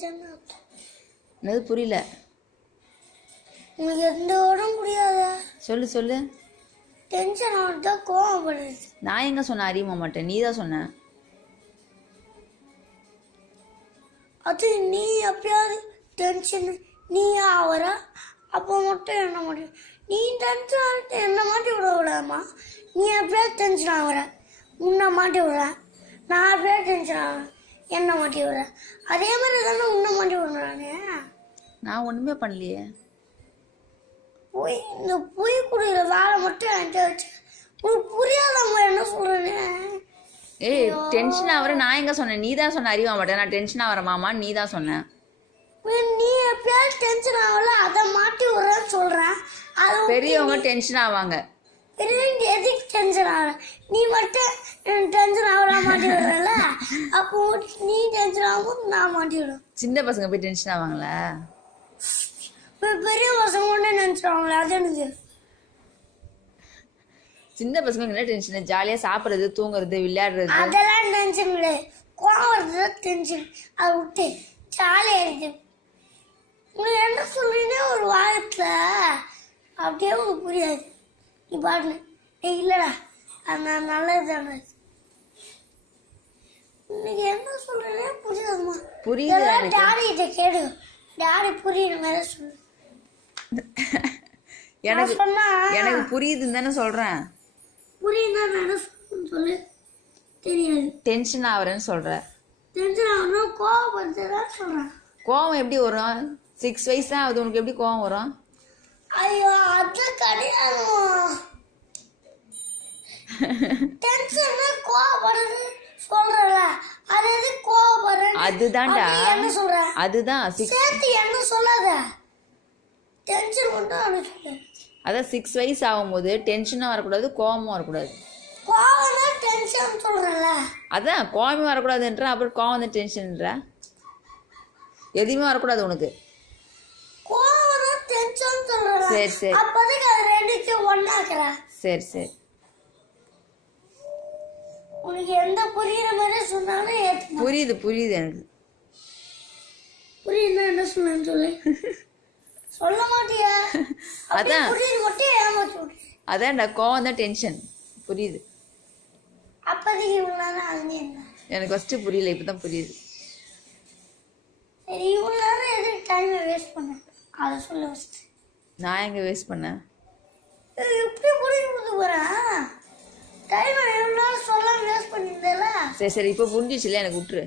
Tension. என்னது புரியல? உங்களுக்கு எந்த உடம்பு முடியாத சொல்லு சொல்லு. டென்ஷன் ஆகுது, கோவப்படுது. நான் எங்க சொன்ன அறிய மாட்டேன், நீ தான் சொன்ன. அது நீ எப்பயாவது டென்ஷன் நீ ஆவற அப்போ மட்டும் என்ன முடியும். நீ டென்ஷன் ஆகிட்டு என்ன மாட்டி விட விடாமா? நீ எப்பயாவது டென்ஷன் ஆகுற, உன்னை மாட்டி விடுற. நான் எப்பயாவது டென்ஷன் ஆகிறேன், என்ன மாட்டி விடுறேன். அதே மாதிரி தானே உன்னை மாட்டி விடுறானே. நான் ஒண்ணுமே பண்ணலையே. போய் இந்த பொய் குடிக்கிற வேலை மட்டும் என்கிட்ட வச்சு உனக்கு புரியாதவங்க என்ன சொல்றேன்னு. ஏய் டென்ஷன் ஆகிற நான் எங்க சொன்னேன்? நீ தான் சொன்ன அறிவா மாட்டேன். நான் டென்ஷன் ஆகிற மாமான்னு நீ தான் சொன்ன. நீ எப்பயாவது டென்ஷன் ஆகல, அதை மாட்டி விடுறேன்னு சொல்றேன். அது பெரியவங்க டென்ஷன் ஆவாங்க. பெரியவங்க எதுக்கு டென்ஷன் ஆகல? நீ மட்டும் டென்ஷன் ஆகல மாட்டி விடுறல, அப்போ நீ டென்ஷன் ஆகும், நான் மாட்டி விடுவேன். சின்ன பசங்க போய் டென்ஷன் ஆவாங்களா? பெரிய பசங்க ஒண்ணு நினைச்சிருவாங்களே, அது எனக்கு. சின்ன பசங்க என்ன டென்ஷன்? ஜாலியா சாப்பிடுறது, தூங்குறது, விளையாடுறது, அதெல்லாம் டென்ஷன் கிடையாது. கோவம் வருது டென்ஷன். அதை விட்டு ஜாலியா இருக்கு. உங்களுக்கு என்ன சொல்றீங்கன்னா ஒரு வாரத்துல அப்படியே உங்களுக்கு புரியாது. நீ பாருங்க, இல்லடா அது நான் நல்லது தானே. இன்னைக்கு என்ன சொல்றேன்னே புரியாதுமா. புரியுது. டாடி கிட்ட கேடு, டாடி புரியுற மாதிரி சொல்லு. எனக்கு புரியுதுன்னு தானே சொல்றேன். புரியுதா நான் என்ன சொல்றேன்னு சொல்லு. தெரியாது. டென்ஷன் ஆகுறேன்னு சொல்ற. டென்ஷன் ஆகணும், கோவப்படுறதுதான் சொல்றேன். கோவம் எப்படி வரும்? 6 வயசு தான் ஆகுது, உனக்கு எப்படி கோவம் வரும்? ஐயோ அது கிடையாது. டென்ஷன் கோவப்படுறது சொல்றல, அது எது கோவப்படுறது? அதுதான்டா. என்ன சொல்ற? அதுதான் சேர்த்து என்ன சொல்லாத, டென்ஷன் மட்டும் அப்படி சொல்லு. அதான் 6 வயசு ஆகும்போது டென்ஷனும் வரக்கூடாது, கோவமும் வரக்கூடாது. கோவம் தான் டென்ஷன் சொல்றல. அதான் கோவமே வரக்கூடாதுன்ற, அப்புறம் கோவம் தான் டென்ஷன்ன்ற. எதுவுமே வரக்கூடாது உனக்கு. கோவம் தான் டென்ஷன் சொல்றல. சரி சரி. அப்போதைக்கு அது ரெண்டுத்தையும் ஒண்ணாக்குற. சரி சரி. உனக்கு எந்த புரியுற மாதிரி சொன்னாலும் ஏத்துக்க. புரியுது புரியுது எனக்கு. புரியுதுன்னா என்ன சொன்னேன்னு சொல்லு. சொல்ல மாட்டியா? அதான் புரியுது மட்டும் ஏமாத்தி விடு. அதான்டா, கோவம் தான் டென்ஷன். புரியுது. அப்போதைக்கு இவ்வளோ நேரம் அது என்ன? எனக்கு ஃபர்ஸ்ட் புரியல, இப்பதான் புரியுது. சரி இவ்வளோ நேரம் எதுக்கு டைமை வேஸ்ட் பண்ண, அதை சொல்ல ஃபஸ்ட்டு. நான் எங்க வேஸ்ட் பண்ணேன்? எப்படி புரிஞ்சு கொடுத்து போகிறேன்? டைமை எவ்வளோ நேரம் சொல்லாம வேஸ்ட் பண்ணியிருந்தேல. சரி சரி, இப்போ புரிஞ்சிச்சுல, எனக்கு விட்டுரு.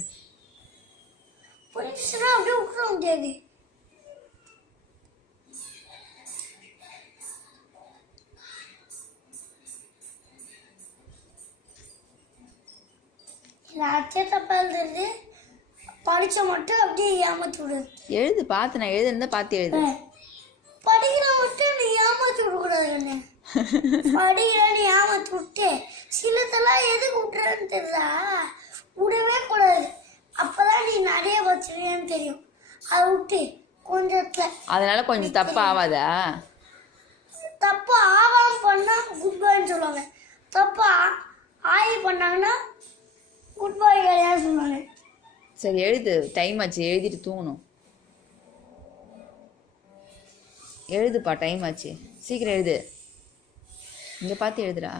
புரிஞ்சிச்சுன்னா அப்படியே விட்டுற முடியாது. அச்சே தப்பா எழுதுறது, படிச்ச மட்டும் அப்படியே ஏமாத்தி விடுது. எழுது, பார்த்து நான் எழுதுனத பார்த்து எழுது. படிக்கிற மட்டும் நீ ஏமாத்தி விடக்கூடாது. என்ன படிக்கிற நீ ஏமாத்தி விட்டு சிலத்தெல்லாம் எதுக்கு விட்டுறன்னு தெரியல, விடவே கூடாது. அப்பதான் நீ நிறைய வச்சிருவேன்னு தெரியும். அதை விட்டு கொஞ்சத்துல அதனால கொஞ்சம் தப்பு ஆகாதா? தப்பு ஆகாம பண்ணா குட் பாய்ன்னு சொல்லுவாங்க, தப்பு ஆகி பண்ணாங்கன்னா குட் பாய் கிடையாது சொல்லுவாங்க. சரி எழுது, டைம் ஆச்சு, எழுதிட்டு தூங்கணும். எழுதுப்பா, டைம் ஆச்சு, சீக்கிரம் எழுது. இங்க பார்த்து எழுதுடா.